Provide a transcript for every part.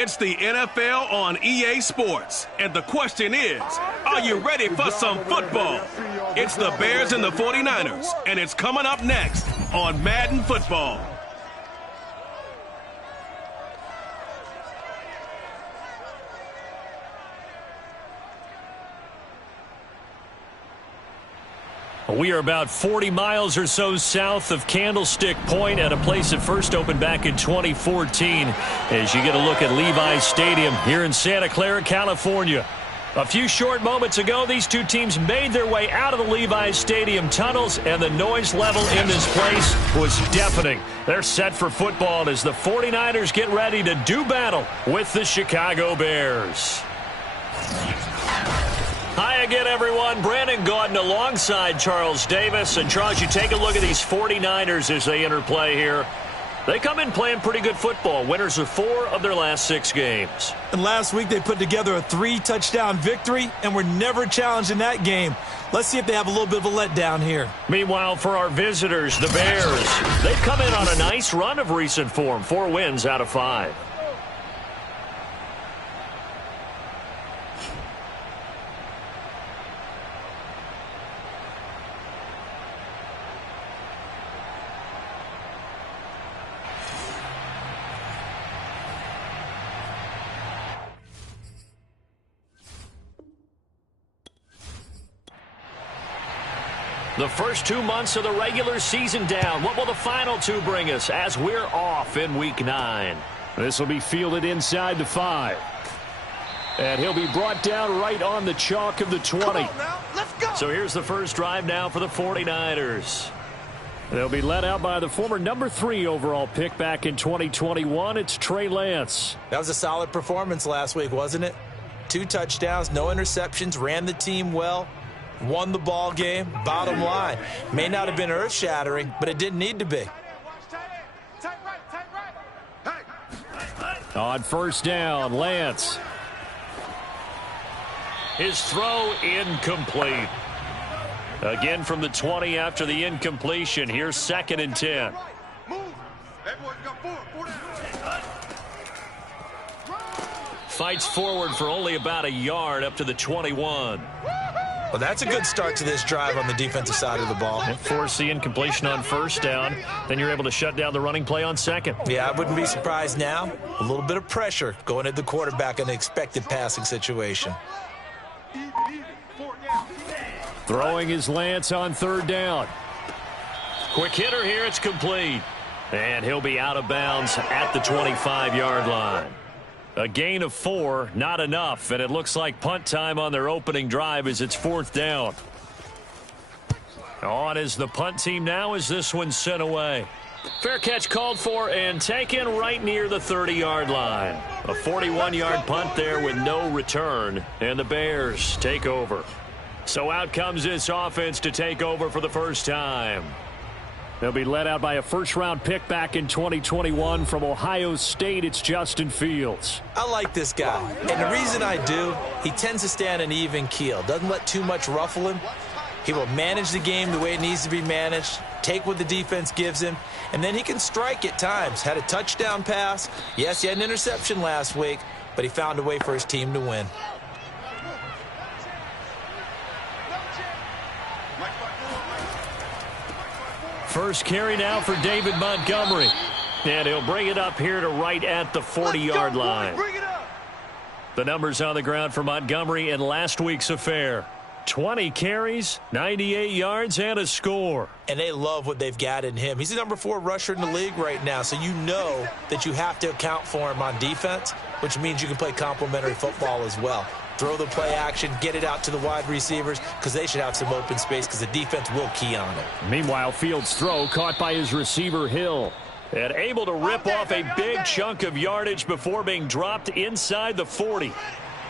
It's the NFL on EA Sports, and the question is, are you ready for some football? It's the Bears and the 49ers, and it's coming up next on Madden Football. We are about 40 miles or so south of Candlestick Point at a place that first opened back in 2014 as you get a look at Levi's Stadium here in Santa Clara, California. A few short moments ago, these two teams made their way out of the Levi's Stadium tunnels, and the noise level in this place was deafening. They're set for football as the 49ers get ready to do battle with the Chicago Bears. Hi again, everyone. Brandon Gaudin alongside Charles Davis. And, Charles, you take a look at these 49ers as they enter play here. They come in playing pretty good football. Winners of 4 of their last 6 games. And last week they put together a 3-touchdown victory and were never challenged in that game. Let's see if they have a little bit of a letdown here. Meanwhile, for our visitors, the Bears, they've come in on a nice run of recent form. 4 wins out of 5. The first 2 months of the regular season down. What will the final 2 bring us as we're off in Week 9? This will be fielded inside the 5. And he'll be brought down right on the chalk of the 20. Come on now, let's go. So here's the first drive now for the 49ers. They'll be led out by the former number 3 overall pick back in 2021. It's Trey Lance. That was a solid performance last week, wasn't it? 2 touchdowns, no interceptions, ran the team well. Won the ball game. Bottom line, may not have been earth-shattering, but it didn't need to be. On first down, Lance. His throw incomplete. Again from the 20 after the incompletion. Here's 2nd and 10. Fights forward for only about a yard up to the 21. Well, that's a good start to this drive on the defensive side of the ball. And force the incompletion on first down. Then you're able to shut down the running play on 2nd. Yeah, I wouldn't be surprised now. A little bit of pressure going at the quarterback in an expected passing situation. Throwing is Lance on 3rd down. Quick hitter here. It's complete. And he'll be out of bounds at the 25-yard line. A gain of 4, not enough, and it looks like punt time on their opening drive as it's 4th down. On is the punt team now as this one's sent away. Fair catch called for and taken right near the 30-yard line. A 41-yard punt there with no return, and the Bears take over. So out comes this offense to take over for the first time. They'll be led out by a first-round pick back in 2021 from Ohio State. It's Justin Fields. I like this guy, and the reason I do, he tends to stay on an even keel. Doesn't let too much ruffle him. He will manage the game the way it needs to be managed, take what the defense gives him, and then he can strike at times. Had a touchdown pass. Yes, he had an interception last week, but he found a way for his team to win. First carry now for David Montgomery. And he'll bring it up here to right at the 40-yard line. The numbers on the ground for Montgomery in last week's affair. 20 carries, 98 yards, and a score. And they love what they've got in him. He's the number 4 rusher in the league right now, so you know that you have to account for him on defense, which means you can play complementary football as well. Throw the play action, get it out to the wide receivers because they should have some open space because the defense will key on it. Meanwhile, Fields' throw caught by his receiver, Hill. And able to rip off a big chunk of yardage before being dropped inside the 40.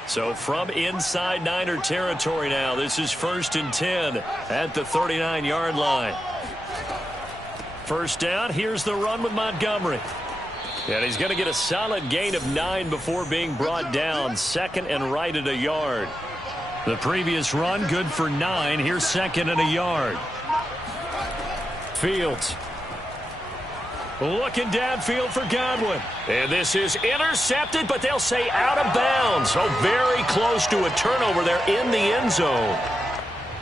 So from inside Niner territory now, this is 1st and 10 at the 39-yard line. First down, here's the run with Montgomery. And he's going to get a solid gain of 9 before being brought down. 2nd and right at a yard. The previous run, good for 9. Here's 2nd and a yard. Fields. Looking downfield for Godwin. And this is intercepted, but they'll say out of bounds. So very close to a turnover there in the end zone.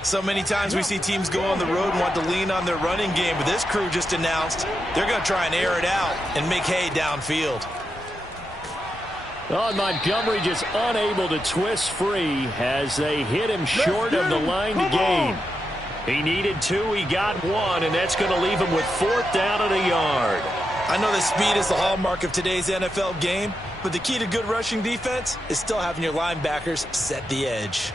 So many times we see teams go on the road and want to lean on their running game, but this crew just announced they're going to try and air it out and make hay downfield. Oh, Montgomery just unable to twist free as they hit him short of the line to gain. He needed 2, he got 1, and that's going to leave him with 4th down and a yard. I know that speed is the hallmark of today's NFL game, but the key to good rushing defense is still having your linebackers set the edge.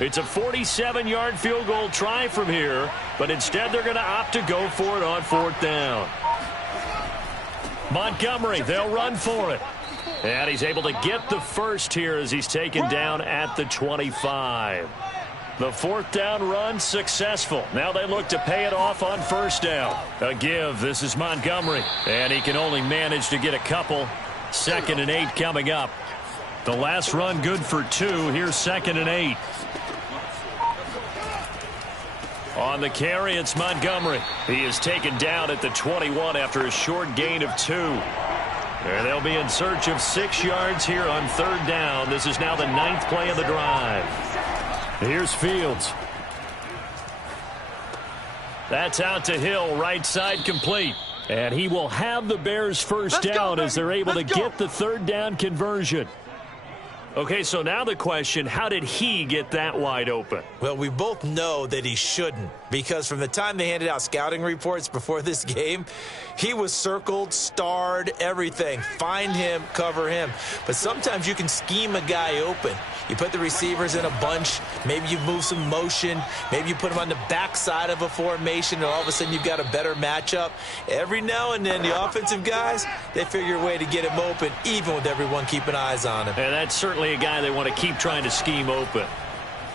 It's a 47-yard field goal try from here, but instead they're going to opt to go for it on 4th down. Montgomery, they'll run for it. And he's able to get the first here as he's taken down at the 25. The 4th down run successful. Now they look to pay it off on 1st down. A give. This is Montgomery. And he can only manage to get a couple. 2nd and 8 coming up. The last run good for 2. Here's 2nd and 8. On the carry, it's Montgomery. He is taken down at the 21 after a short gain of 2. And they'll be in search of 6 yards here on 3rd down. This is now the 9th play of the drive. Here's Fields. That's out to Hill, right side complete. And he will have the Bears first down as they're able to get the 3rd down conversion. Okay, so now the question, how did he get that wide open? Well, we both know that he shouldn't, because from the time they handed out scouting reports before this game, he was circled, starred, everything. Find him, cover him. But sometimes you can scheme a guy open. You put the receivers in a bunch. Maybe you move some motion. Maybe you put them on the backside of a formation, and all of a sudden you've got a better matchup. Every now and then, the offensive guys, they figure a way to get him open, even with everyone keeping eyes on him. And that's certainly a guy they want to keep trying to scheme open.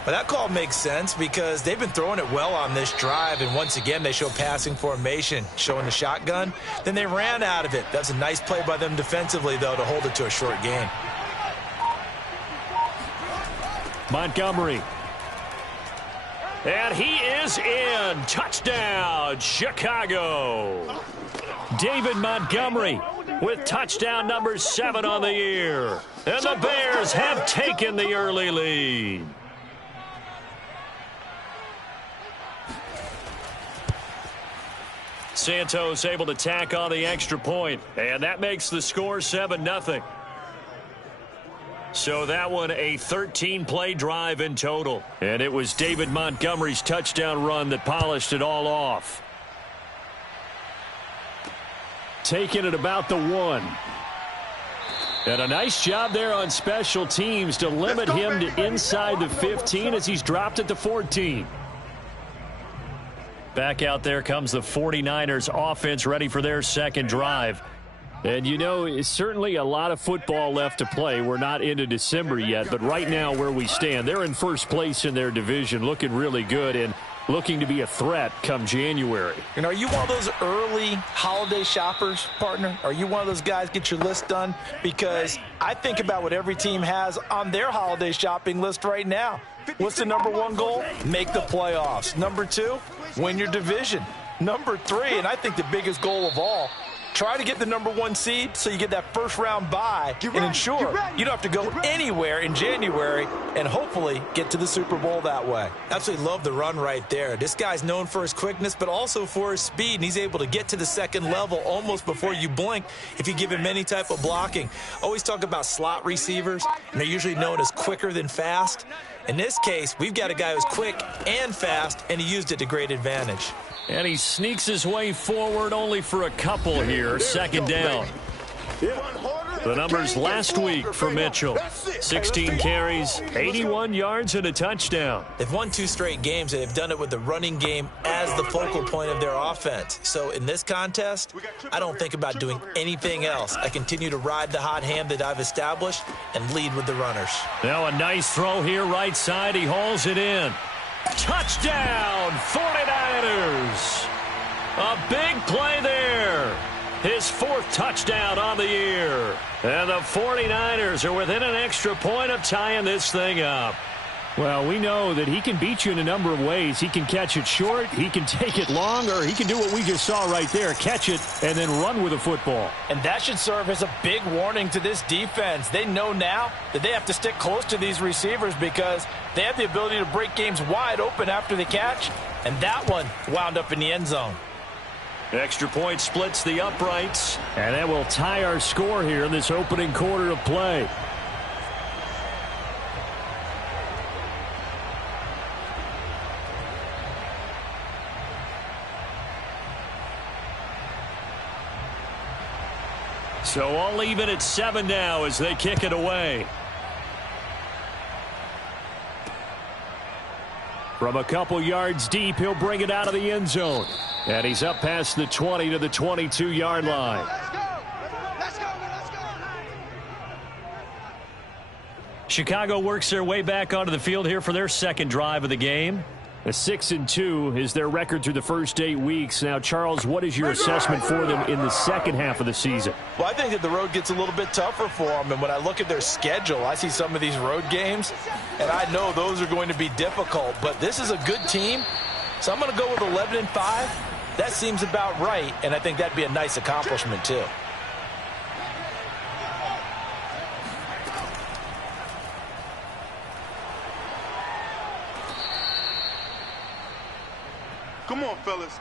But that call makes sense because they've been throwing it well on this drive, and once again they show passing formation, showing the shotgun. Then they ran out of it. That's a nice play by them defensively, though, to hold it to a short gain. Montgomery. And he is in. Touchdown, Chicago. David Montgomery with touchdown number 7 on the year. And the Bears have taken the early lead. Santos able to tack on the extra point, and that makes the score 7-0. So that one a 13-play drive in total, and it was David Montgomery's touchdown run that polished it all off. Taking it about the 1. And a nice job there on special teams to limit him to inside the 15 as he's dropped at the 14. Back out there comes the 49ers offense ready for their second drive. And, you know, it's certainly a lot of football left to play. We're not into December yet, but right now where we stand, they're in first place in their division, looking really good and looking to be a threat come January. And are you one of those early holiday shoppers, partner? Are you one of those guys get your list done? Because I think about what every team has on their holiday shopping list right now. What's the number 1 goal? Make the playoffs. Number 2, win your division. Number 3, and I think the biggest goal of all, try to get the number 1 seed so you get that first-round bye and ensure you don't have to go anywhere in January and hopefully get to the Super Bowl that way. Absolutely love the run right there. This guy's known for his quickness but also for his speed, and he's able to get to the second level almost before you blink if you give him any type of blocking. Always talk about slot receivers, and they're usually known as quicker than fast. In this case, we've got a guy who's quick and fast, and he used it to great advantage. And he sneaks his way forward only for a couple here. Second down. The numbers last week for Mitchell. 16 carries, 81 yards, and a touchdown. They've won 2 straight games, and they've done it with the running game as the focal point of their offense. So in this contest, I don't think about doing anything else. I continue to ride the hot hand that I've established and lead with the runners. Now a nice throw here right side. He hauls it in. Touchdown, 49ers. A big play there. His 4th touchdown on the year. And the 49ers are within an extra point of tying this thing up. Well, we know that he can beat you in a number of ways. He can catch it short, he can take it long, or he can do what we just saw right there, catch it and then run with the football. And that should serve as a big warning to this defense. They know now that they have to stick close to these receivers because they have the ability to break games wide open after the catch, and that one wound up in the end zone. Extra point splits the uprights. And that will tie our score here in this opening quarter of play. So all even at 7 now as they kick it away. From a couple yards deep, he'll bring it out of the end zone. And he's up past the 20 to the 22-yard line. Let's go. Chicago works their way back onto the field here for their second drive of the game. A 6-2 is their record through the first 8 weeks. Now, Charles, what is your assessment for them in the second half of the season? Well, I think that the road gets a little bit tougher for them. And when I look at their schedule, I see some of these road games, and I know those are going to be difficult. But this is a good team, so I'm going to go with 11-5. That seems about right, and I think that'd be a nice accomplishment, too. Come on, fellas.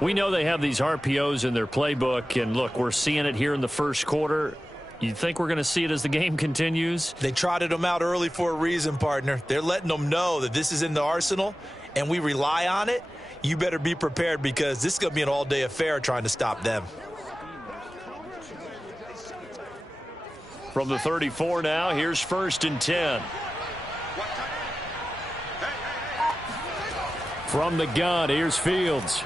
We know they have these RPOs in their playbook, and look, we're seeing it here in the first quarter. You think we're going to see it as the game continues? They trotted them out early for a reason, partner. They're letting them know that this is in the arsenal, and we rely on it. You better be prepared because this is going to be an all-day affair trying to stop them. From the 34 now, here's 1st and 10. From the gun, here's Fields.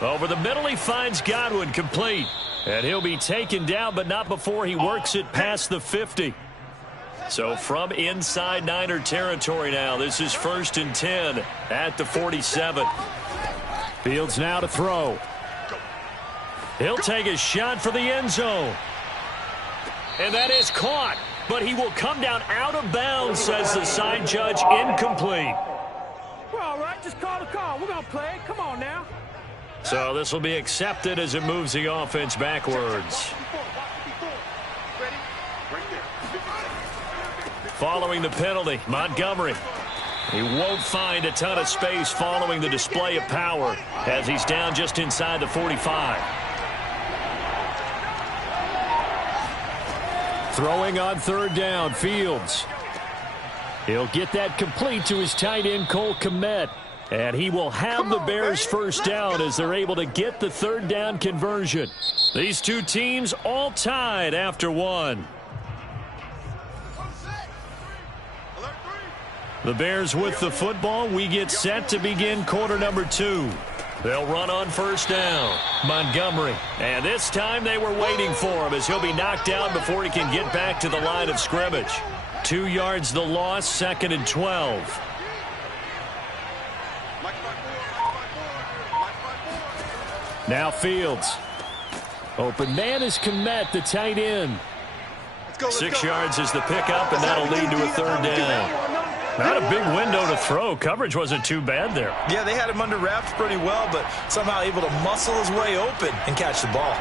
Over the middle, he finds Godwin, complete. And he'll be taken down, but not before he works it past the 50. So from inside Niner territory now, this is 1st and 10 at the 47. Fields now to throw. He'll take a shot for the end zone. And that is caught, but he will come down out of bounds, says the side judge, incomplete. We're all right. Just call the call. We're going to play. Come on now. So this will be accepted as it moves the offense backwards. Following the penalty, Montgomery. He won't find a ton of space following the display of power as he's down just inside the 45. Throwing on 3rd down, Fields. He'll get that complete to his tight end, Cole Kmet. And he will have the Bears first down as they're able to get the 3rd down conversion. These two teams all tied after 1. The Bears with the football. We get set to begin quarter number 2. They'll run on 1st down. Montgomery. And this time they were waiting for him as he'll be knocked down before he can get back to the line of scrimmage. 2 yards the loss, 2nd and 12. Now Fields. Open man is Kmet, the tight end. 6 yards is the pickup, and that'll lead to a 3rd down. Not a big window to throw. Coverage wasn't too bad there. Yeah, they had him under wraps pretty well, but somehow able to muscle his way open and catch the ball.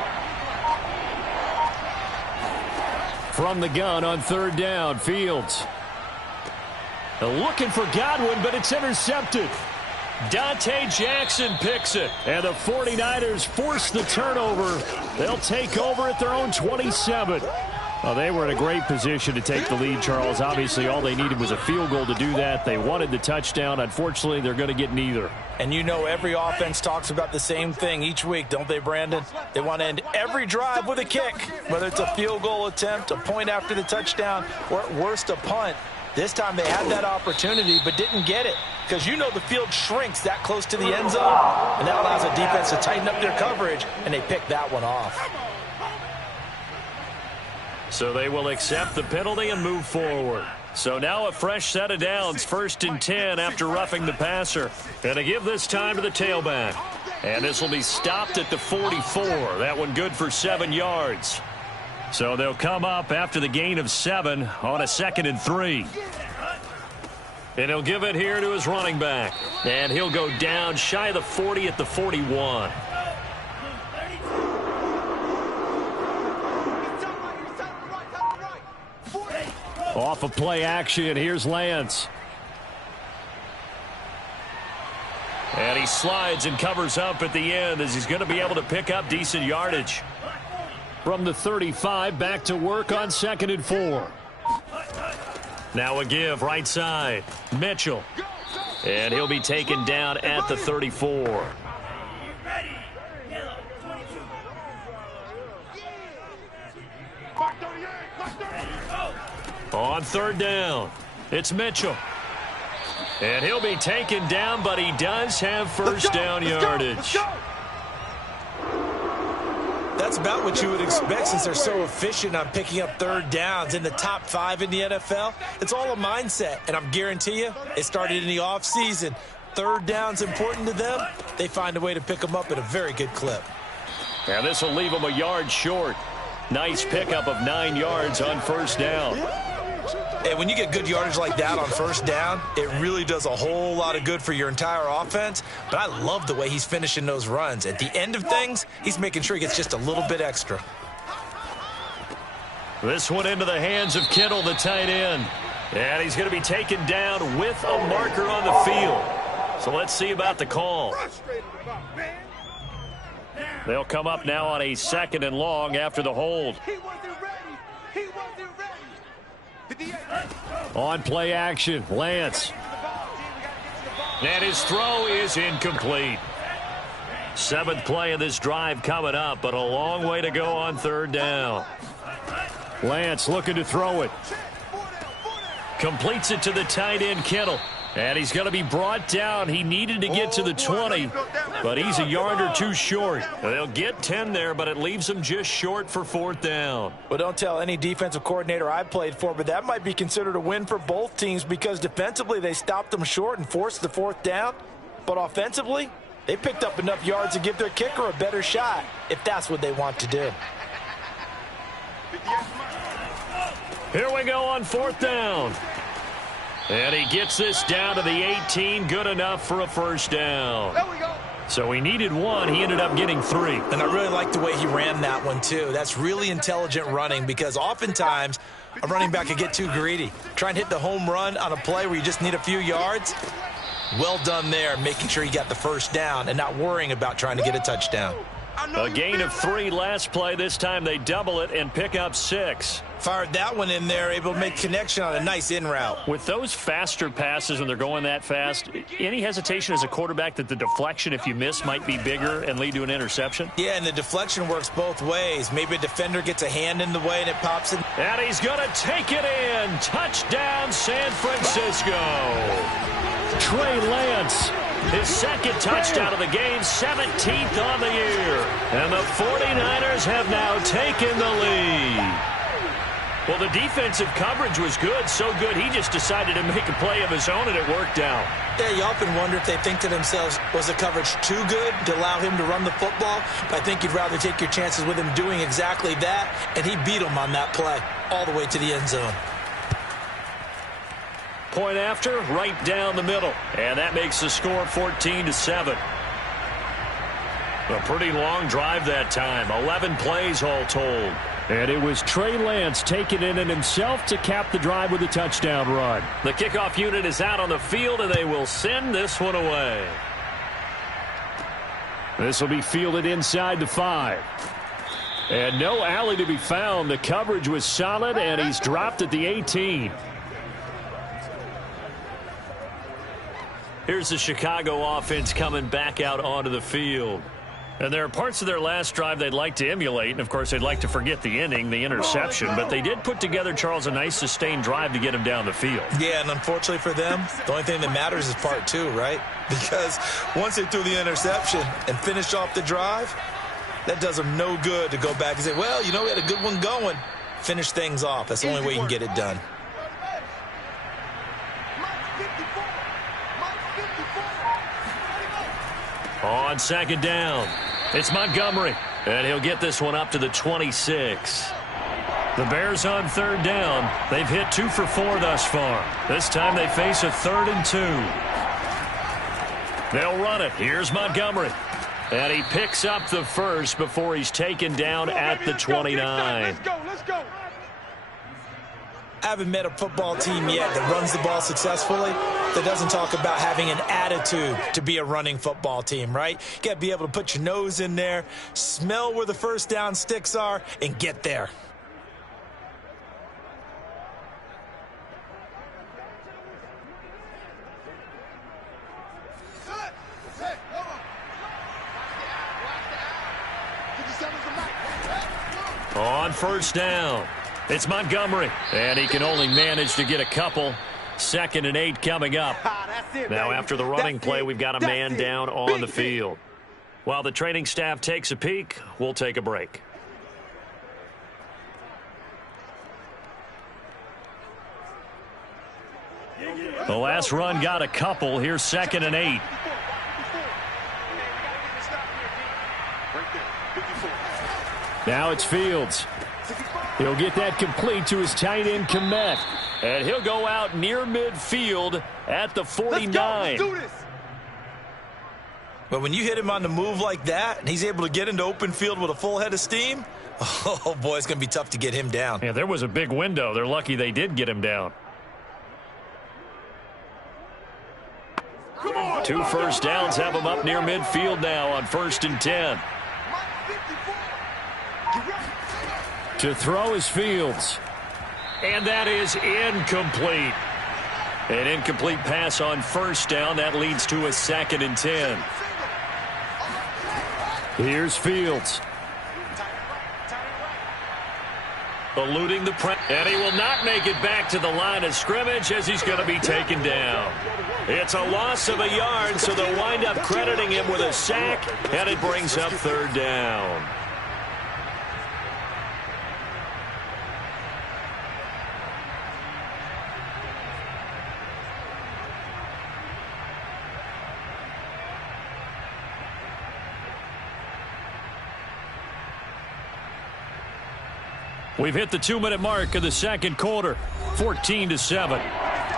From the gun on 3rd down, Fields. They're looking for Godwin, but it's intercepted. Dante Jackson picks it. And the 49ers force the turnover. They'll take over at their own 27. Well, they were in a great position to take the lead, Charles. Obviously, all they needed was a field goal to do that. They wanted the touchdown. Unfortunately, they're going to get neither. And you know every offense talks about the same thing each week, don't they, Brandon? They want to end every drive with a kick, whether it's a field goal attempt, a point after the touchdown, or at worst a punt. This time they had that opportunity but didn't get it because you know the field shrinks that close to the end zone, and that allows the defense to tighten up their coverage, and they pick that one off. So they will accept the penalty and move forward. So now a fresh set of downs, 1st and 10 after roughing the passer. And to give this time to the tailback. And this will be stopped at the 44. That one good for 7 yards. So they'll come up after the gain of 7 on a 2nd and 3. And he'll give it here to his running back. And he'll go down shy of the 40 at the 41. Off of play action, here's Lance. And he slides and covers up at the end as he's going to be able to pick up decent yardage. From the 35, back to work on 2nd and 4. Now a give right side. Mitchell. And he'll be taken down at the 34. On 3rd down, it's Mitchell. And he'll be taken down, but he does have first down yardage. That's about what you would expect since they're so efficient on picking up 3rd downs in the top 5 in the NFL. It's all a mindset, and I'm guarantee you it started in the offseason. 3rd down's important to them. They find a way to pick them up at a very good clip. And this will leave them a yard short. Nice pickup of 9 yards on first down. And when you get good yardage like that on first down, it really does a whole lot of good for your entire offense. But I love the way he's finishing those runs. At the end of things, he's making sure he gets just a little bit extra. This one into the hands of Kittle, the tight end. And he's going to be taken down with a marker on the field. So let's see about the call. They'll come up now on a 2nd and long after the hold. On play action, Lance. And his throw is incomplete. 7th play of this drive coming up, but a long way to go on 3rd down. Lance looking to throw it. Completes it to the tight end, Kittle. And he's going to be brought down. He needed to get to the 20, but he's a yard or 2 short. They'll get 10 there, but it leaves them just short for 4th down. Well, don't tell any defensive coordinator I've played for, but that might be considered a win for both teams because defensively they stopped them short and forced the 4th down. But offensively, they picked up enough yards to give their kicker a better shot if that's what they want to do. Here we go on 4th down. And he gets this down to the 18, good enough for a first down. There we go. So he needed 1, he ended up getting 3. And I really like the way he ran that one, too. That's really intelligent running because oftentimes a running back could get too greedy. Try and hit the home run on a play where you just need a few yards. Well done there, making sure you got the first down and not worrying about trying to get a touchdown. A gain of 3 last play. This time they double it and pick up 6. Fired that one in there, able to make connection on a nice in route. With those faster passes when they're going that fast, any hesitation as a quarterback that the deflection, if you miss, might be bigger and lead to an interception? Yeah, and the deflection works both ways. Maybe a defender gets a hand in the way and it pops in. And he's going to take it in. Touchdown, San Francisco. Trey Lance. His 2nd touchdown of the game, 17th on the year. And the 49ers have now taken the lead. Well, the defensive coverage was good, so good he just decided to make a play of his own, and it worked out. Yeah, you often wonder if they think to themselves, was the coverage too good to allow him to run the football? But I think you'd rather take your chances with him doing exactly that, and he beat him on that play all the way to the end zone. Point after, right down the middle. And that makes the score 14-7. A pretty long drive that time. 11 plays all told. And it was Trey Lance taking it in himself to cap the drive with a touchdown run. The kickoff unit is out on the field, and they will send this one away. This will be fielded inside the 5. And no alley to be found. The coverage was solid, and he's dropped at the 18. Here's the Chicago offense coming back out onto the field. And there are parts of their last drive they'd like to emulate, and of course they'd like to forget the inning, the interception, but they did put together, Charles, a nice sustained drive to get him down the field. Yeah, and unfortunately for them, the only thing that matters is part 2, right? Because once they threw the interception and finished off the drive, that does them no good to go back and say, well, you know, we had a good one going. Finish things off. That's the only way you can get it done. On 2nd down, it's Montgomery, and he'll get this one up to the 26. The Bears on third down. They've hit 2 for 4 thus far. This time they face a 3rd and 2. They'll run it. Here's Montgomery. And he picks up the first before he's taken down at the 29. Let's go. I haven't met a football team yet that runs the ball successfully that doesn't talk about having an attitude to be a running football team, right? You got to be able to put your nose in there, smell where the first down sticks are, and get there. On first down, it's Montgomery, and he can only manage to get a couple. 2nd and 8 coming up. Now after the running play, we've got a man down on the field. While the training staff takes a peek, we'll take a break. The last run got a couple. Here's 2nd and 8. Now it's Fields. He'll get that complete to his tight end, Kmet. And he'll go out near midfield at the 49. Let's do this. But when you hit him on the move like that, and he's able to get into open field with a full head of steam, oh, boy, it's going to be tough to get him down. Yeah, there was a big window. They're lucky they did get him down. 2 first downs have him up near midfield now on 1st and 10. To throw is Fields. And that is incomplete. An incomplete pass on first down. That leads to a 2nd and 10. Here's Fields. Eluding the press. And he will not make it back to the line of scrimmage as he's going to be taken down. It's a loss of a yard, so they'll wind up crediting him with a sack, and it brings up 3rd down. We've hit the 2-minute mark of the 2nd quarter, 14-7.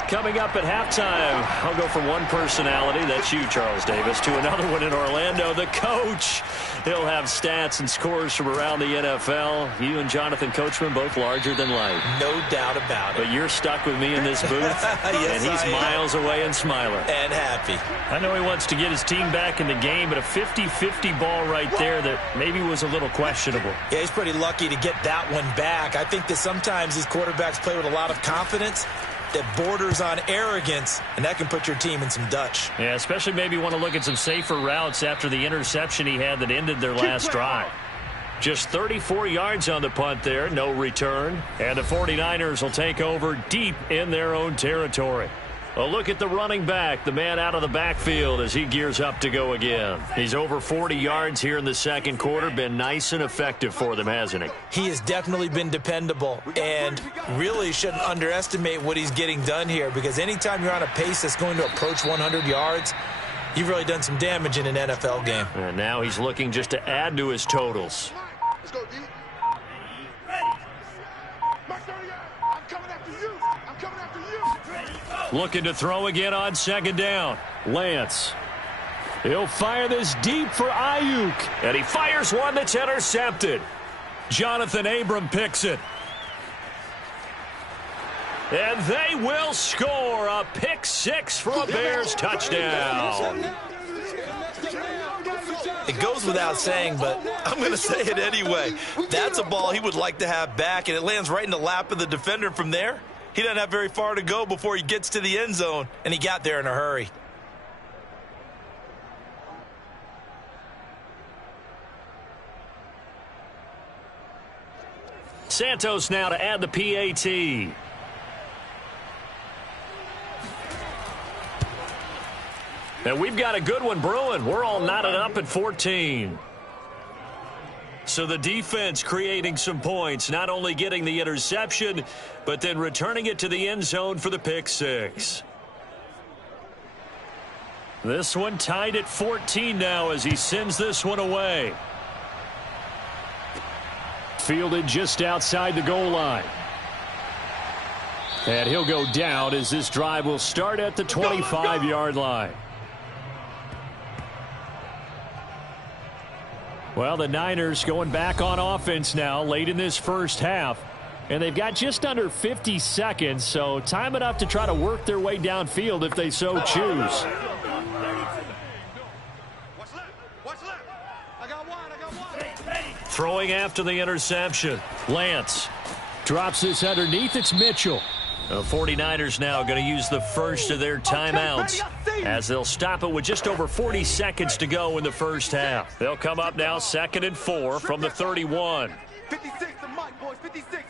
Coming up at halftime, I'll go from one personality, that's you, Charles Davis, to another one in Orlando, the coach. He'll have stats and scores from around the NFL. You and Jonathan Coachman, both larger than life. No doubt about it. But you're stuck with me in this booth, yes, and he's miles away and smiling. And happy. I know he wants to get his team back in the game, but a 50-50 ball right there that maybe was a little questionable. Yeah, he's pretty lucky to get that one back. I think that sometimes these quarterbacks play with a lot of confidence that borders on arrogance, and that can put your team in some Dutch. Yeah, especially maybe want to look at some safer routes after the interception he had that ended their last drive. Just 34 yards on the punt there, no return. And the 49ers will take over deep in their own territory. A look at the running back, the man out of the backfield as he gears up to go again. He's over 40 yards here in the 2nd quarter. Been nice and effective for them, hasn't he? He has definitely been dependable, and really shouldn't underestimate what he's getting done here, because anytime you're on a pace that's going to approach 100 yards, you've really done some damage in an NFL game. And now he's looking just to add to his totals. Let's go, D. Mark 30. I'm coming after you. I'm coming after you. Looking to throw again on 2nd down. Lance. He'll fire this deep for Ayuk. And he fires one that's intercepted. Jonathan Abram picks it. And they will score a pick 6 for a Bears touchdown. It goes without saying, but I'm going to say it anyway. That's a ball he would like to have back, and it lands right in the lap of the defender. From there, he doesn't have very far to go before he gets to the end zone, and he got there in a hurry. Santos now to add the PAT. And we've got a good one brewing. We're all knotted up at 14. So the defense creating some points, not only getting the interception, but then returning it to the end zone for the pick 6. This one tied at 14 now as he sends this one away. fielded just outside the goal line. And he'll go down as this drive will start at the 25-yard line. Well, the Niners going back on offense now late in this first half. And they've got just under 50 seconds, so time enough to try to work their way downfield if they so choose. Throwing after the interception. Lance drops this underneath. It's Mitchell. The 49ers now going to use the first of their timeouts as they'll stop it with just over 40 seconds to go in the first half. They'll come up now 2nd and 4 from the 31. 56 to Mike, boys, 56.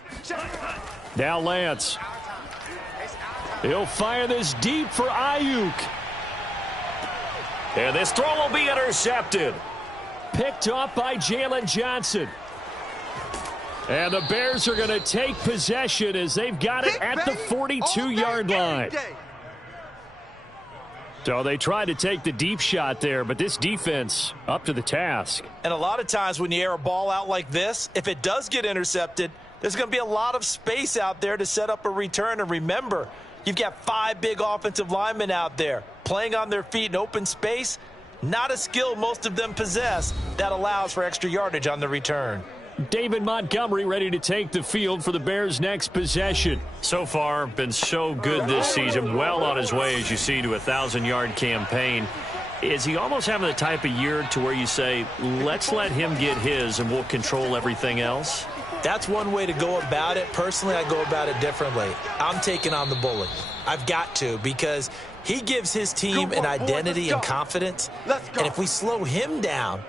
Now Lance. He'll fire this deep for Ayuk. And this throw will be intercepted. Picked off by Jalen Johnson. And the Bears are going to take possession as they've got it at the 42-yard line. So they tried to take the deep shot there, but this defense up to the task. And a lot of times when you air a ball out like this, if it does get intercepted, there's going to be a lot of space out there to set up a return. And remember, you've got 5 big offensive linemen out there playing on their feet in open space. Not a skill most of them possess that allows for extra yardage on the return. David Montgomery ready to take the field for the Bears' next possession. So far, been so good this season. Well on his way, as you see, to a 1,000-yard campaign. Is he almost having the type of year to where you say, let's let him get his and we'll control everything else? That's one way to go about it. Personally, I go about it differently. I'm taking on the bully. I've got to, because he gives his team an identity and confidence. And if we slow him down,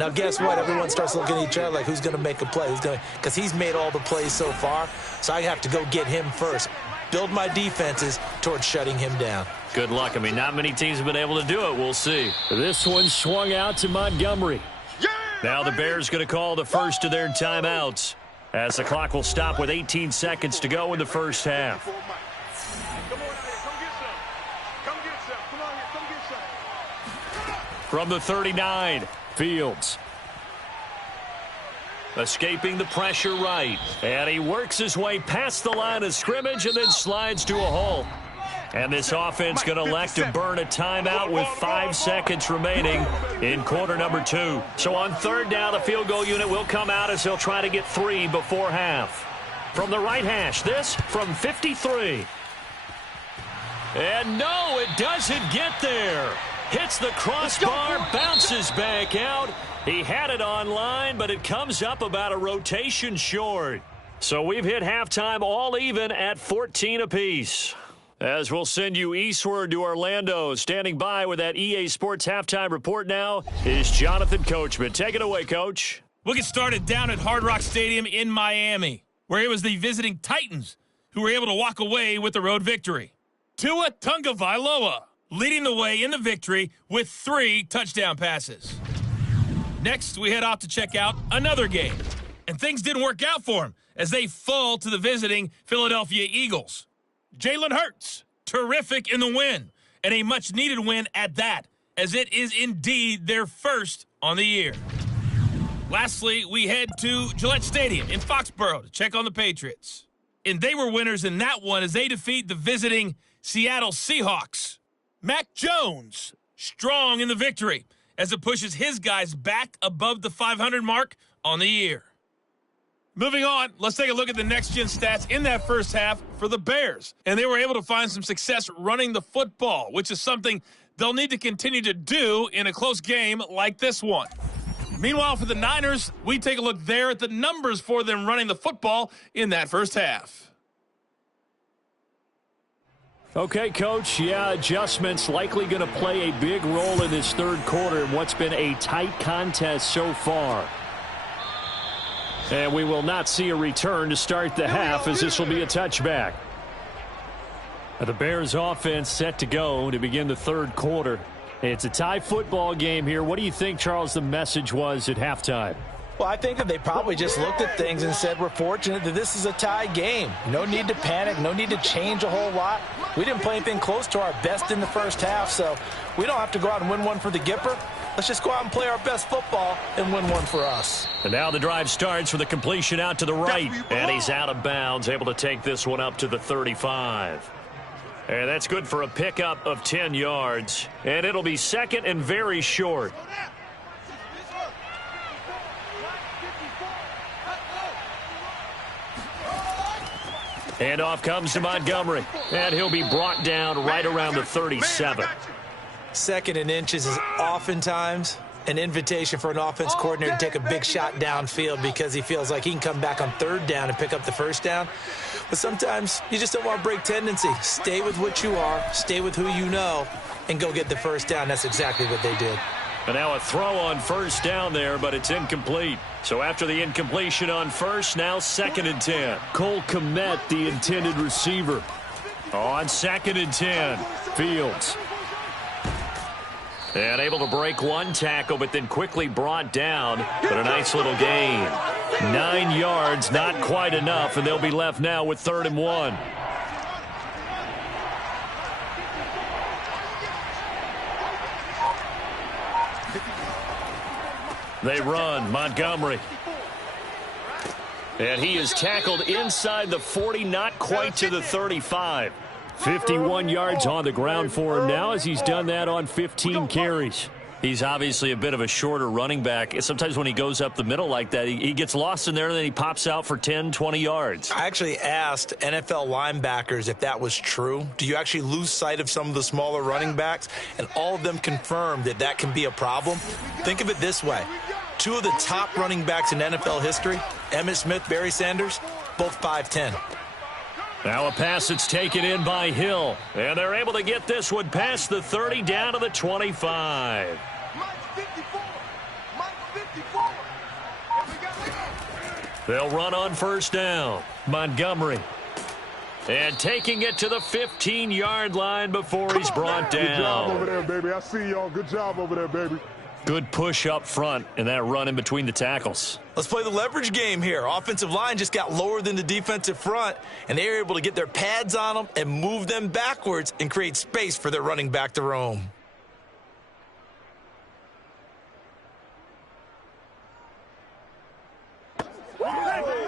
now guess what? Everyone starts looking at each other like, who's going to make a play? Because he's made all the plays so far. So I have to go get him first. Build my defenses towards shutting him down. Good luck. I mean, not many teams have been able to do it. We'll see. This one swung out to Montgomery. Now the Bears going to call the first of their timeouts as the clock will stop with 18 seconds to go in the first half. From the 39, Fields. Escaping the pressure right. And he works his way past the line of scrimmage and then slides to a hole. And this offense going to elect to burn a timeout with 5 seconds remaining in quarter number 2. So on third down, the field goal unit will come out as they'll try to get 3 before half. From the right hash, this from 53. And no, it doesn't get there. Hits the crossbar, bounces back out. He had it on line, but it comes up about a rotation short. So we've hit halftime all even at 14 apiece. As we'll send you eastward to Orlando, standing by with that EA Sports halftime report now is Jonathan Coachman. Take it away, Coach. We'll get started down at Hard Rock Stadium in Miami, where it was the visiting Titans who were able to walk away with the road victory. Tua Tagovailoa leading the way in the victory with 3 touchdown passes. Next, we head off to check out another game. And things didn't work out for him as they fall to the visiting Philadelphia Eagles. Jalen Hurts, terrific in the win, and a much-needed win at that, as it is indeed their first on the year. Lastly, we head to Gillette Stadium in Foxborough to check on the Patriots. And they were winners in that one as they defeat the visiting Seattle Seahawks. Mac Jones, strong in the victory as it pushes his guys back above the 500 mark on the year. Moving on, let's take a look at the next-gen stats in that first half for the Bears. And they were able to find some success running the football, which is something they'll need to continue to do in a close game like this one. Meanwhile, for the Niners, we take a look there at the numbers for them running the football in that first half. Okay, Coach, adjustments likely going to play a big role in this third quarter in what's been a tight contest so far. And we will not see a return to start the half as this will be a touchback. The Bears offense set to go to begin the third quarter. It's a tie football game here. What do you think, Charles, the message was at halftime? Well, I think that they probably just looked at things and said, we're fortunate that this is a tie game. No need to panic, no need to change a whole lot. We didn't play anything close to our best in the first half, so we don't have to go out and win one for the Gipper. Let's just go out and play our best football and win one for us. And now the drive starts with a completion out to the right. And he's out of bounds, able to take this one up to the 35. And that's good for a pickup of 10 yards. And it'll be second and very short. And off comes to Montgomery. And he'll be brought down right around the 37. Second and inches is oftentimes an invitation for an offense coordinator to take a big shot downfield because he feels like he can come back on third down and pick up the first down. But sometimes you just don't want to break tendency. Stay with what you are, stay with who you know, and go get the first down. That's exactly what they did. And now a throw on first down there, but it's incomplete. So after the incompletion on first, now second and 10. Cole Kmet, the intended receiver. On second and 10, Fields. And able to break one tackle, but then quickly brought down. But a nice little gain. 9 yards, not quite enough, and they'll be left now with 3rd and 1. They run, Montgomery. And he is tackled inside the 40, not quite to the 35. 51 yards on the ground for him now as he's done that on 15 carries. He's obviously a bit of a shorter running back. Sometimes when he goes up the middle like that, he gets lost in there, and then he pops out for 10, 20 yards. I actually asked NFL linebackers if that was true. Do you actually lose sight of some of the smaller running backs? And all of them confirmed that that can be a problem. Think of it this way. 2 of the top running backs in NFL history, Emmitt Smith, Barry Sanders, both 5'10". Now a pass that's taken in by Hill. And they're able to get this one past the 30 down to the 25. They'll run on first down. Montgomery. And taking it to the 15-yard line before he's brought down. Good job over there, baby. I see y'all. Good job over there, baby. Good push up front and that run in between the tackles. Let's play the leverage game here. Offensive line just got lower than the defensive front, and they were able to get their pads on them and move them backwards and create space for their running back to roam.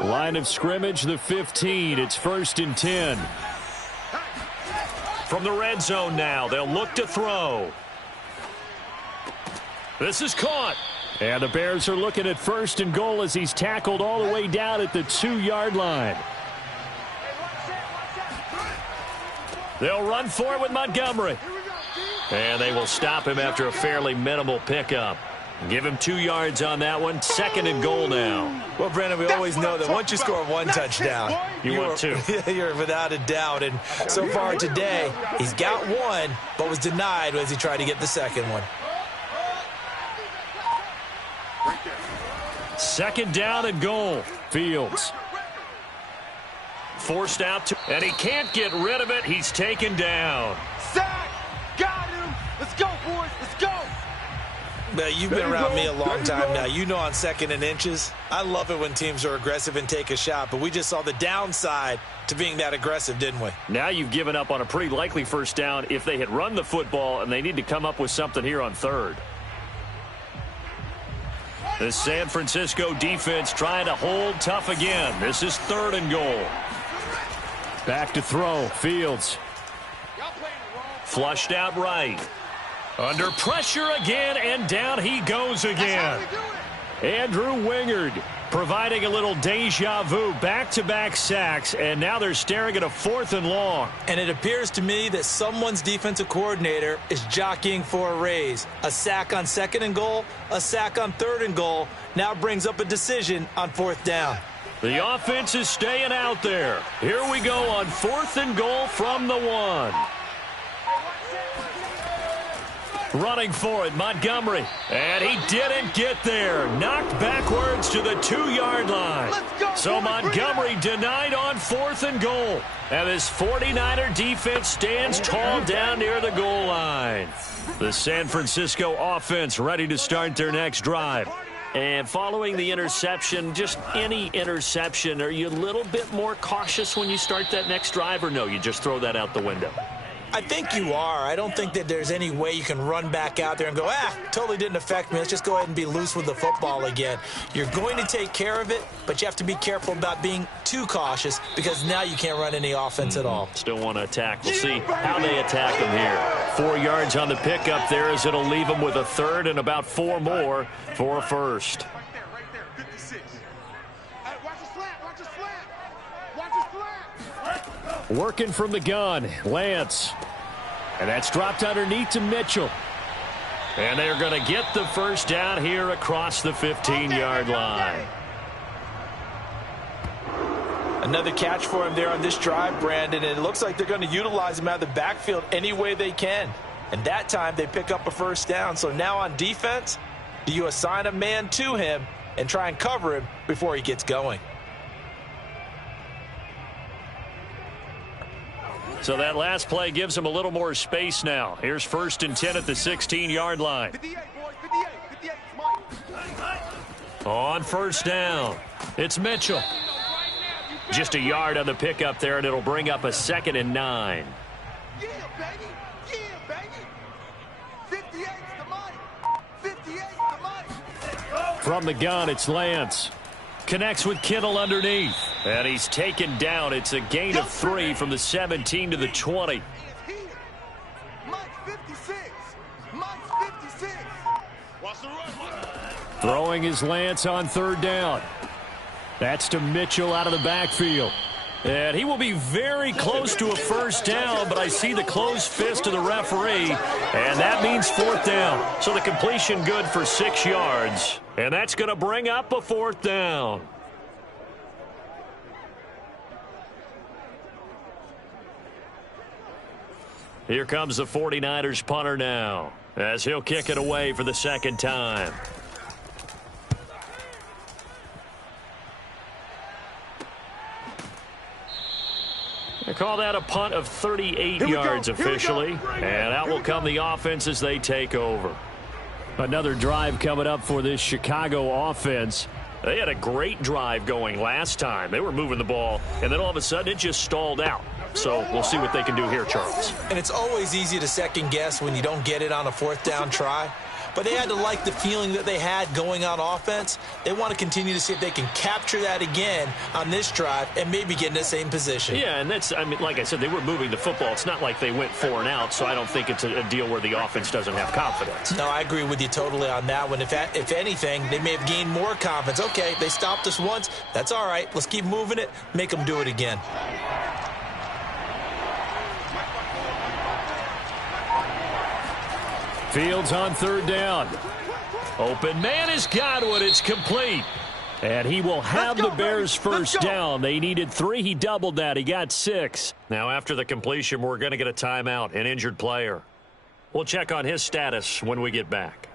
Line of scrimmage, the 15. It's 1st and 10. From the red zone now, they'll look to throw. This is caught. And the Bears are looking at 1st and goal as he's tackled all the way down at the 2-yard line. They'll run for it with Montgomery. And they will stop him after a fairly minimal pickup. Give him 2 yards on that one. 2nd and goal now. Well, Brandon, we always know that once you score 1 touchdown, you want 2. You're without a doubt. And so far today, he's got 1, but was denied as he tried to get the 2nd one. 2nd down and goal. Fields. Forced out to, and he can't get rid of it. He's taken down. Sack! Got him! Let's go, boys! Let's go! Now, you've been around me a long time now. You know on 2nd and inches, I love it when teams are aggressive and take a shot, but we just saw the downside to being that aggressive, didn't we? Now you've given up on a pretty likely first down if they had run the football, and they need to come up with something here on 3rd. The San Francisco defense trying to hold tough again. This is 3rd and goal. Back to throw. Fields. Flushed out right. Under pressure again, and down he goes again. Andrew Wingard providing a little deja vu, back-to-back sacks, and now they're staring at a 4th and long. And it appears to me that someone's defensive coordinator is jockeying for a raise. A sack on 2nd and goal, a sack on 3rd and goal, now brings up a decision on 4th down. The offense is staying out there. Here we go on 4th and goal from the 1. Running for it, Montgomery. And he didn't get there. Knocked backwards to the 2-yard line. So Montgomery denied on 4th and goal. And this 49er defense stands tall down near the goal line. The San Francisco offense ready to start their next drive. And following the interception, just any interception, are you a little bit more cautious when you start that next drive, or no, you just throw that out the window? I think you are. I don't think that there's any way you can run back out there and go, totally didn't affect me. Let's just go ahead and be loose with the football again. You're going to take care of it, but you have to be careful about being too cautious because now you can't run any offense at all. Still want to attack. We'll see how they attack them here. 4 yards on the pickup there as it'll leave them with a third and about 4 more for a first. Right there, 56. Hey, watch his slant, watch his slant. Watch his slant. Working from the gun, Lance. And that's dropped underneath to Mitchell. And they're going to get the first down here across the 15-yard line. Another catch for him there on this drive, Brandon, and it looks like they're going to utilize him out of the backfield any way they can. And that time they pick up a first down. So now on defense, do you assign a man to him and try and cover him before he gets going? So that last play gives him a little more space now. Here's 1st and 10 at the 16-yard line. 58, boys, 58, 58, On first down, it's Mitchell. Just a yard on the pickup there, and it'll bring up a 2nd and 9. Yeah, baby. Yeah, baby. 58's the money. 58's the money. From the gun, it's Lance. Connects with Kittle underneath. And he's taken down. It's a gain of 3 from the 17 to the 20. Mike's 56. Mike's 56. Watch the run. Throwing his Lance on 3rd down. That's to Mitchell out of the backfield. And he will be very close to a first down, but I see the closed fist of the referee, and that means 4th down. So the completion good for 6 yards, and that's going to bring up a 4th down. Here comes the 49ers punter now, as he'll kick it away for the 2nd time. They call that a punt of 38 yards officially. And out will come the offense as they take over. Another drive coming up for this Chicago offense. They had a great drive going last time. They were moving the ball, and then all of a sudden it just stalled out. So we'll see what they can do here, Charles. And it's always easy to second guess when you don't get it on a 4th down try. But they had to like the feeling that they had going on offense. They want to continue to see if they can capture that again on this drive and maybe get in the same position. Yeah, and that's, I mean, like I said, they were moving the football. It's not like they went 4 and out, so I don't think it's a deal where the offense doesn't have confidence. No, I agree with you totally on that one. If anything, they may have gained more confidence. Okay, they stopped us once. That's all right. Let's keep moving it. Make them do it again. Fields on 3rd down. Open man has got one. It's complete. And he will have the Bears first down. They needed 3. He doubled that. He got 6. Now after the completion, we're going to get a timeout, an injured player. We'll check on his status when we get back.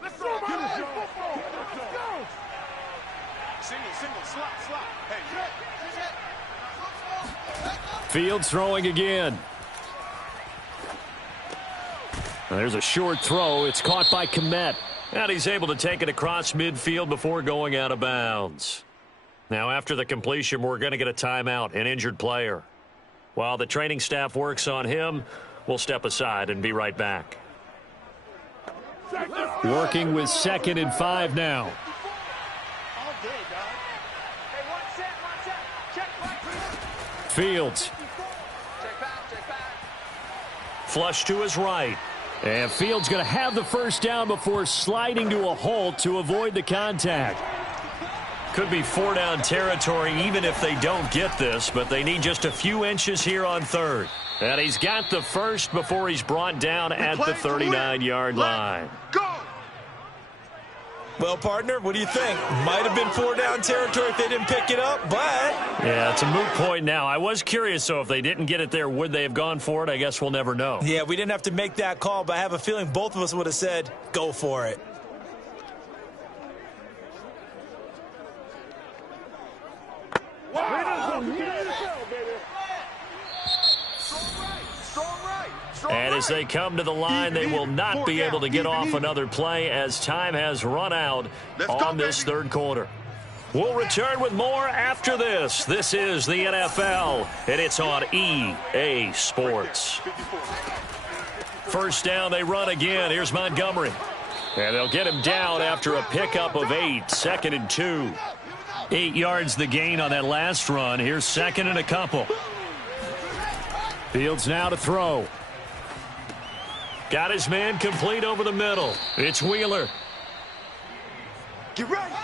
Let's go, man. Let's go. Single, slot. Hey, Fields throwing again. There's a short throw. It's caught by Kmet. And he's able to take it across midfield before going out of bounds. Now after the completion, we're going to get a timeout, an injured player. While the training staff works on him, we'll step aside and be right back. Working with 2nd and 5 now. Fields. Flush to his right. And Fields going to have the first down before sliding to a halt to avoid the contact. Could be 4-down territory even if they don't get this, but they need just a few inches here on 3rd. And he's got the first before he's brought down at the 39-yard line. Go! Well, partner, what do you think? Might have been 4-down territory if they didn't pick it up, but... Yeah, it's a moot point now. I was curious, so if they didn't get it there, would they have gone for it? I guess we'll never know. Yeah, we didn't have to make that call, but I have a feeling both of us would have said, go for it. And as they come to the line, they will not be able to get off another play as time has run out on this 3rd quarter. We'll return with more after this. This is the NFL, and it's on EA Sports. First down, they run again. Here's Montgomery. And they'll get him down after a pickup of 8, 2nd and 2. 8 yards the gain on that last run. Here's 2nd and a couple. Fields now to throw. Got his man complete over the middle. It's Wheeler.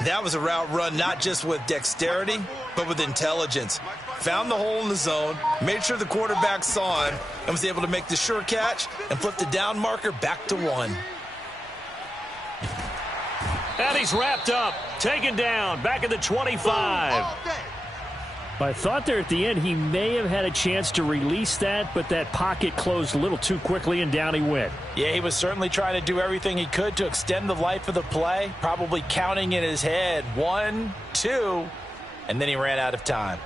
That was a route run not just with dexterity, but with intelligence. Found the hole in the zone, made sure the quarterback saw him, and was able to make the sure catch and flip the down marker back to 1. And he's wrapped up, taken down, back at the 25. I thought there at the end he may have had a chance to release that, but that pocket closed a little too quickly, and down he went. Yeah, he was certainly trying to do everything he could to extend the life of the play, probably counting in his head 1, 2, and then he ran out of time.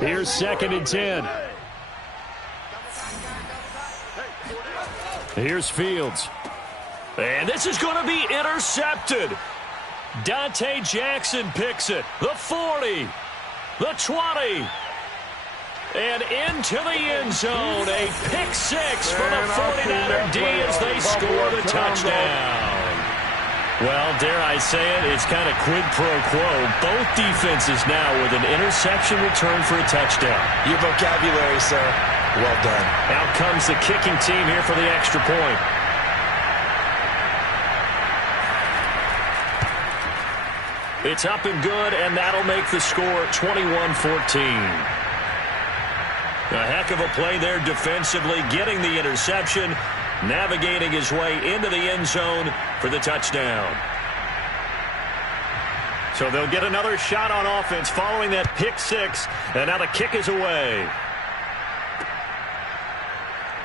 Here's 2nd and 10. Here's Fields. And this is going to be intercepted. Dante Jackson picks it. The 40. The 20. And into the end zone. A pick 6 for the 49er D as they score the touchdown. Well, dare I say it, it's kind of quid pro quo. Both defenses now with an interception return for a touchdown. Your vocabulary, sir. Well done. Out comes the kicking team here for the extra point. It's up and good, and that'll make the score 21-14. A heck of a play there defensively, getting the interception, navigating his way into the end zone for the touchdown. So they'll get another shot on offense following that pick 6, and now the kick is away.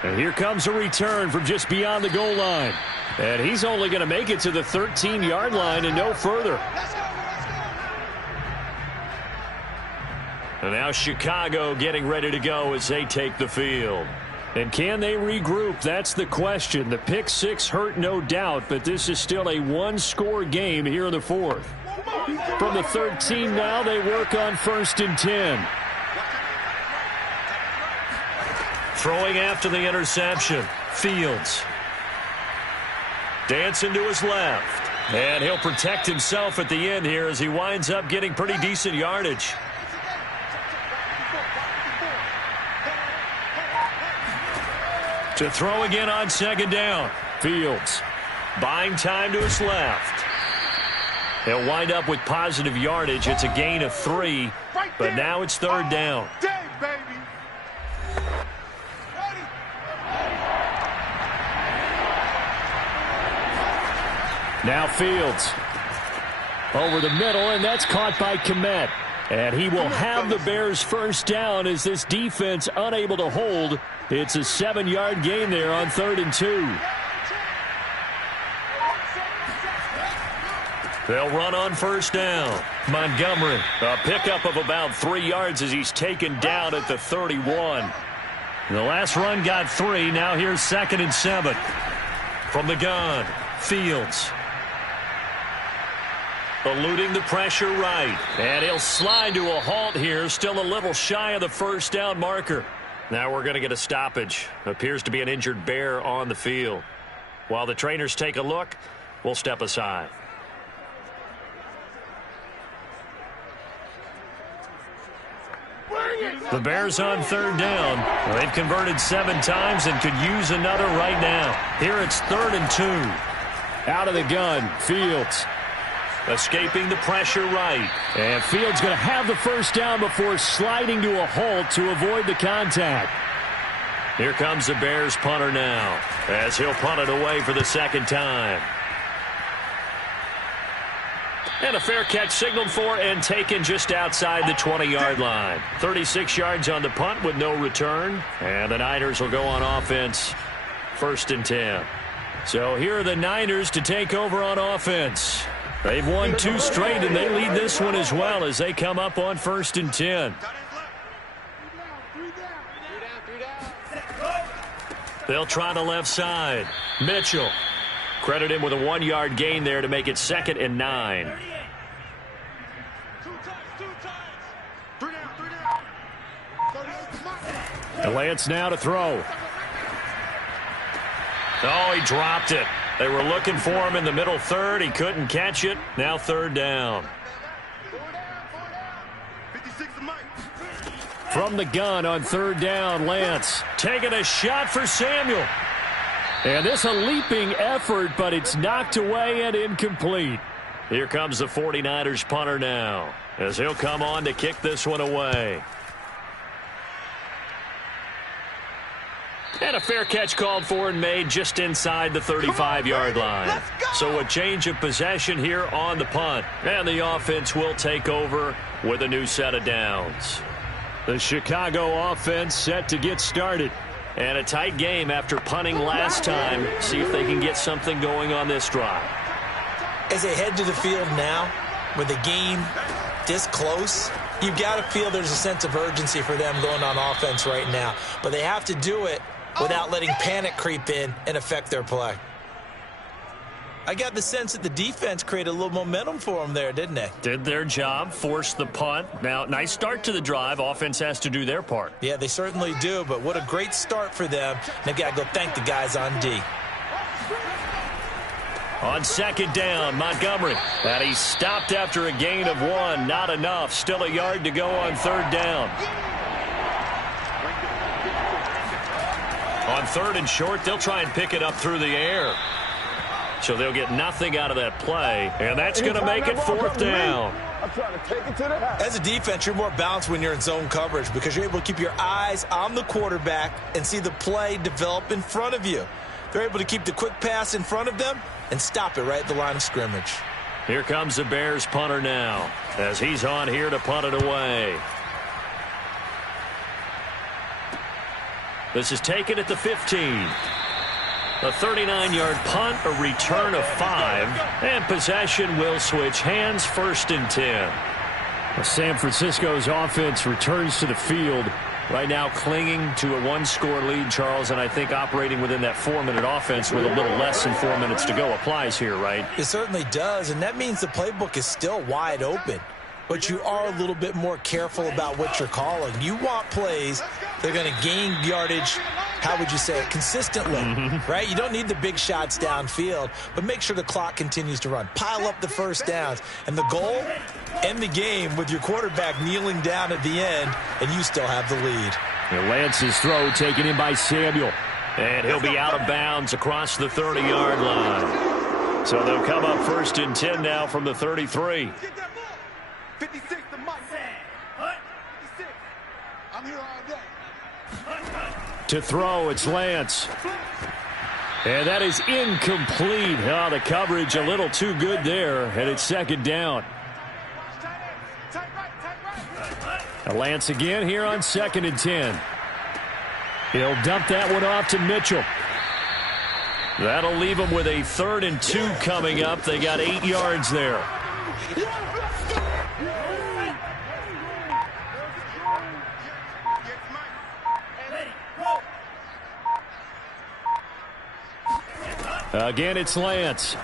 And here comes a return from just beyond the goal line. And he's only going to make it to the 13-yard line and no further. And now Chicago getting ready to go as they take the field. And can they regroup? That's the question. The pick 6 hurt, no doubt, but this is still a one-score game here in the 4th. From the 13 now, they work on 1st and 10. Throwing after the interception, Fields. Dancing to his left. And he'll protect himself at the end here as he winds up getting pretty decent yardage. To throw again on 2nd down. Fields. Buying time to his left. He'll wind up with positive yardage. It's a gain of 3, but now it's 3rd down. Now Fields. Over the middle, and that's caught by Kmet. And he will have the Bears' first down as this defense unable to hold. It's a 7-yard gain there on 3rd and 2. They'll run on 1st down. Montgomery, a pickup of about 3 yards as he's taken down at the 31. The last run got 3. Now here's 2nd and 7. From the gun, Fields. Eluding the pressure right. And he'll slide to a halt here. Still a little shy of the first down marker. Now we're going to get a stoppage. Appears to be an injured Bear on the field. While the trainers take a look, we'll step aside. The Bears on 3rd down. They've converted 7 times and could use another right now. Here it's 3rd and 2. Out of the gun, Fields. Escaping the pressure right. And Fields going to have the first down before sliding to a halt to avoid the contact. Here comes the Bears punter now as he'll punt it away for the 2nd time. And a fair catch signaled for and taken just outside the 20-yard line. 36 yards on the punt with no return. And the Niners will go on offense. 1st and 10. So here are the Niners to take over on offense. They've won 2 straight, and they lead this one as well as they come up on 1st and 10. They'll try the left side. Mitchell. Credit him with a 1-yard gain there to make it 2nd and 9. 2 times. 3 down. 38, Mike. Lance now to throw. Oh, he dropped it. They were looking for him in the middle third. He couldn't catch it. Now 3rd down. 56 to Mike. From the gun on 3rd down, Lance taking a shot for Samuel. And this a leaping effort, but it's knocked away and incomplete. Here comes the 49ers punter now, as he'll come on to kick this one away. And a fair catch called for and made just inside the 35-yard line. So a change of possession here on the punt. And the offense will take over with a new set of downs. The Chicago offense set to get started. And a tight game after punting last time. See if they can get something going on this drive. As they head to the field now, with the game this close, you've got to feel there's a sense of urgency for them going on offense right now. But they have to do it without letting panic creep in and affect their play. I got the sense that the defense created a little momentum for them there, didn't they? Did their job, forced the punt. Now, nice start to the drive. Offense has to do their part. Yeah, they certainly do, but what a great start for them. They've got to go thank the guys on D. On 2nd down, Montgomery. And he's stopped after a gain of 1. Not enough. Still a yard to go on 3rd down. On 3rd and short, they'll try and pick it up through the air. So they'll get nothing out of that play, and that's going to make it 4th down. I'm trying to take it to the house. As a defense, you're more balanced when you're in zone coverage because you're able to keep your eyes on the quarterback and see the play develop in front of you. They're able to keep the quick pass in front of them and stop it right at the line of scrimmage. Here comes the Bears punter now as he's on here to punt it away. This is taken at the 15. A 39-yard punt, a return of 5, and possession will switch hands, 1st and 10. San Francisco's offense returns to the field. Right now clinging to a 1-score lead, Charles, and I think operating within that 4-minute offense with a little less than 4 minutes to go applies here, right? It certainly does, and that means the playbook is still wide open. But you are a little bit more careful about what you're calling. You want plays that are going to gain yardage, how would you say it, consistently, right? You don't need the big shots downfield, but make sure the clock continues to run. Pile up the first downs. And the goal, end the game with your quarterback kneeling down at the end, and you still have the lead. And Lance's throw taken in by Samuel. And he'll be out of bounds across the 30-yard line. So they'll come up 1st and 10 now from the 33. 56 to Mike. 56. I'm here all day. To throw, it's Lance. And that is incomplete. Oh, the coverage a little too good there, and it's 2nd down. Now Lance again here on 2nd and 10. He'll dump that one off to Mitchell. That'll leave them with a 3rd and 2 coming up. They got 8 yards there. Again, it's Lance.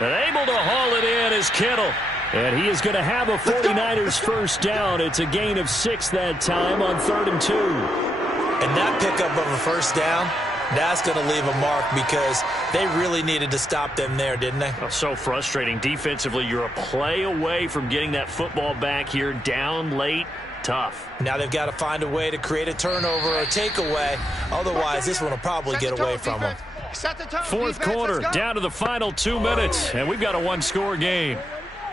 And able to haul it in is Kittle. And he is going to have a 49ers 1st down. It's a gain of 6 that time on 3rd and 2. And that pickup of a 1st down, that's going to leave a mark because they really needed to stop them there, didn't they? Oh, so frustrating. Defensively, you're a play away from getting that football back here down late. Tough. Now they've got to find a way to create a turnover or a takeaway. Otherwise, this one will probably get away from them. 4th quarter, down to the final 2 minutes, and we've got a 1-score game.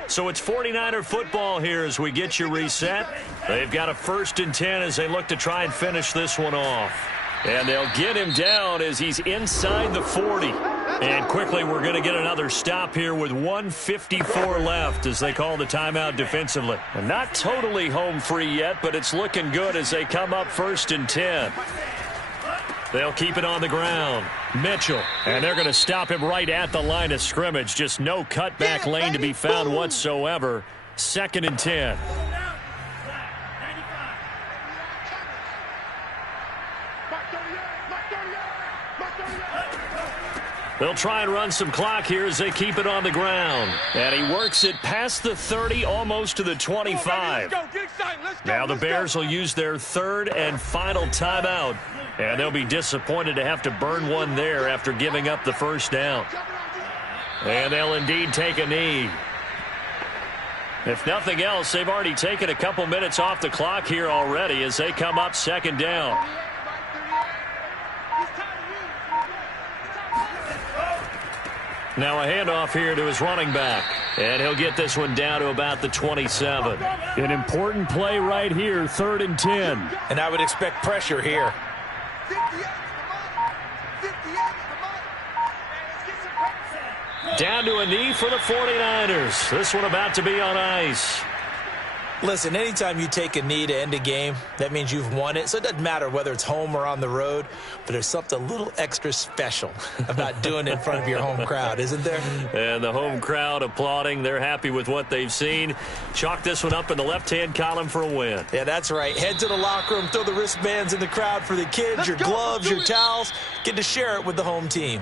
So it's 49er football here as we get you reset. They've got a 1st and 10 as they look to try and finish this one off. And they'll get him down as he's inside the 40. And quickly we're going to get another stop here with 1:54 left as they call the timeout defensively. And not totally home free yet, but it's looking good as they come up 1st and 10. They'll keep it on the ground. Mitchell. And they're going to stop him right at the line of scrimmage. Just no cutback lane to be found whatsoever. 2nd and 10. They'll try and run some clock here as they keep it on the ground. And he works it past the 30, almost to the 25. Now the Bears will use their third and final timeout. And they'll be disappointed to have to burn one there after giving up the first down. And they'll indeed take a knee. If nothing else, they've already taken a couple minutes off the clock here already as they come up second down. Now a handoff here to his running back. And he'll get this one down to about the 27. An important play right here, 3rd and 10. And I would expect pressure here. Down to a knee for the 49ers. This one about to be on ice. Listen, anytime you take a knee to end a game, that means you've won it. So it doesn't matter whether it's home or on the road, but there's something a little extra special about doing it in front of your home crowd, isn't there? And the home crowd applauding. They're happy with what they've seen. Chalk this one up in the left-hand column for a win. Yeah, that's right. Head to the locker room, throw the wristbands in the crowd for the kids, your gloves, your towels. Get to share it with the home team.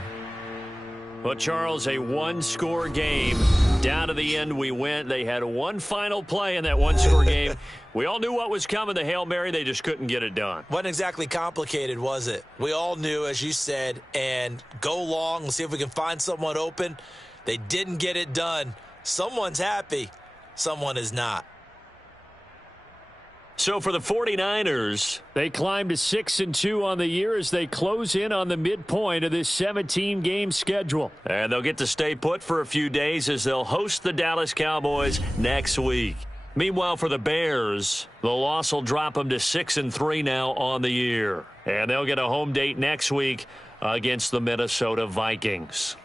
Well, Charles, a one-score game. Down to the end we went. They had one final play in that one-score game. We all knew what was coming, the Hail Mary. They just couldn't get it done. Wasn't exactly complicated, was it? We all knew, as you said, and go long and see if we can find someone open. They didn't get it done. Someone's happy. Someone is not. So for the 49ers, they climb to 6-2 on the year as they close in on the midpoint of this 17-game schedule. And they'll get to stay put for a few days as they'll host the Dallas Cowboys next week. Meanwhile, for the Bears, the loss will drop them to 6-3 now on the year. And they'll get a home date next week against the Minnesota Vikings.